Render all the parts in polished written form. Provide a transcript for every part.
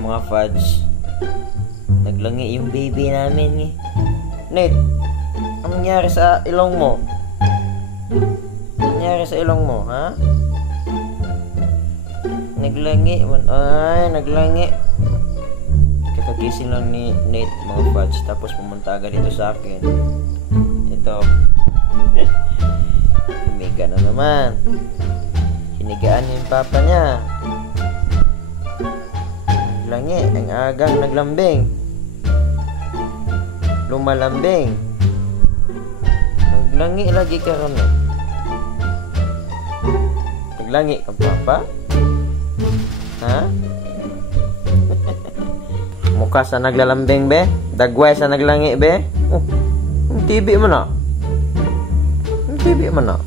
mga fudge. Naglangi yung baby namin eh. Nate, anong nangyari sa ilong mo? Anong nangyari sa ilong mo, ha? Naglangi man. Ay, naglangi. Kakagising lang ni Nate mga fudge. Tapos pumunta agad dito sa akin. Ito. Humiga na naman. Hinigaan yung papa niya. Naglangi. Ang agang naglambing. Lumalambing. Naglangi lagi ka ron. Naglangi ka papa? Ha? Mukha sa naglalambing be? Dagway sa naglangi be? Oh, ang TV mo na. Ang TV mo na.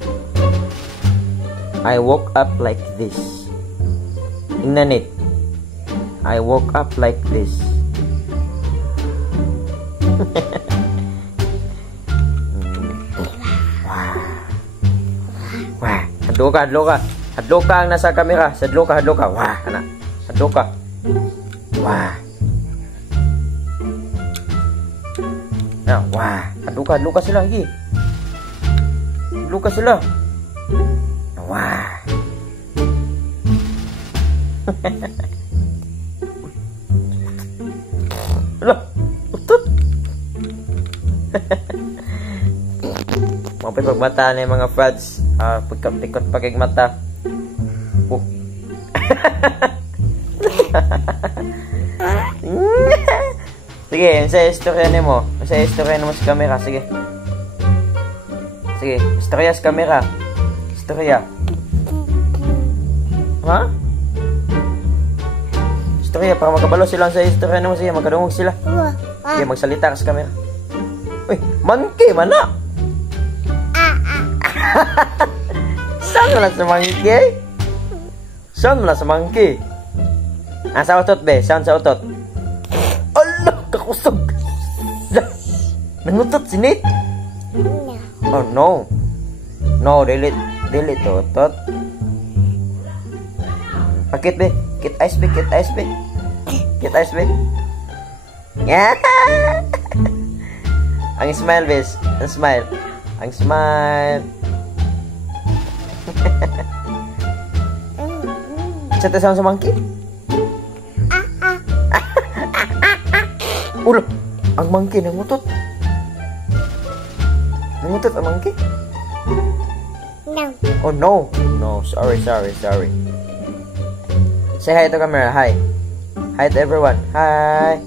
I woke up like this. Tingnan it. I woke up like this. Wah. Hadlo ka. Hadlo ka ang nasa kamera. Hadlo ka. Wah, anak. Hadlo ka. Wah. Nah, wah. Hadlo ka sila lagi. Hadlo ka sila. Wah. Alah, utut. Mapay pagmata na yung mga frads. Pagkapikot pagig mata. Sige, sa istorya mo. Sa istorya mo sa kamera. Sige, istorya sa kamera. Istorya. Ha? Istorya, para magkabalo sila sa istorya mo. Sige, magkadungog sila. Sige, magsalita ka sa kamera. Uy, monkey, mana? Saan mo lang sa monkey? Saan mo lang sa monkey? Sa utot, be? Saan sa utot? Allah, kakusog! Nangutot si Nate? Oh, no. No, delete to utot. Pakit, be? Kit ice, be? Kit ice, be? Yeah! Ang smile, bes. Ang smile. Sete sama sa monkey? Ulo, ang monkey nangutot. Nangutot ang monkey? No. Oh no. No, sorry. Say hi to camera. Hi. Hi to everyone. Hi.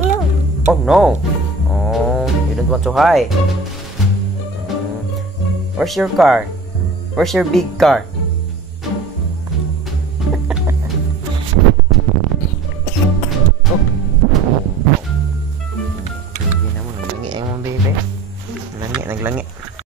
No. Oh no. Oh, you don't want to hi. Where's your car? Where's your big car?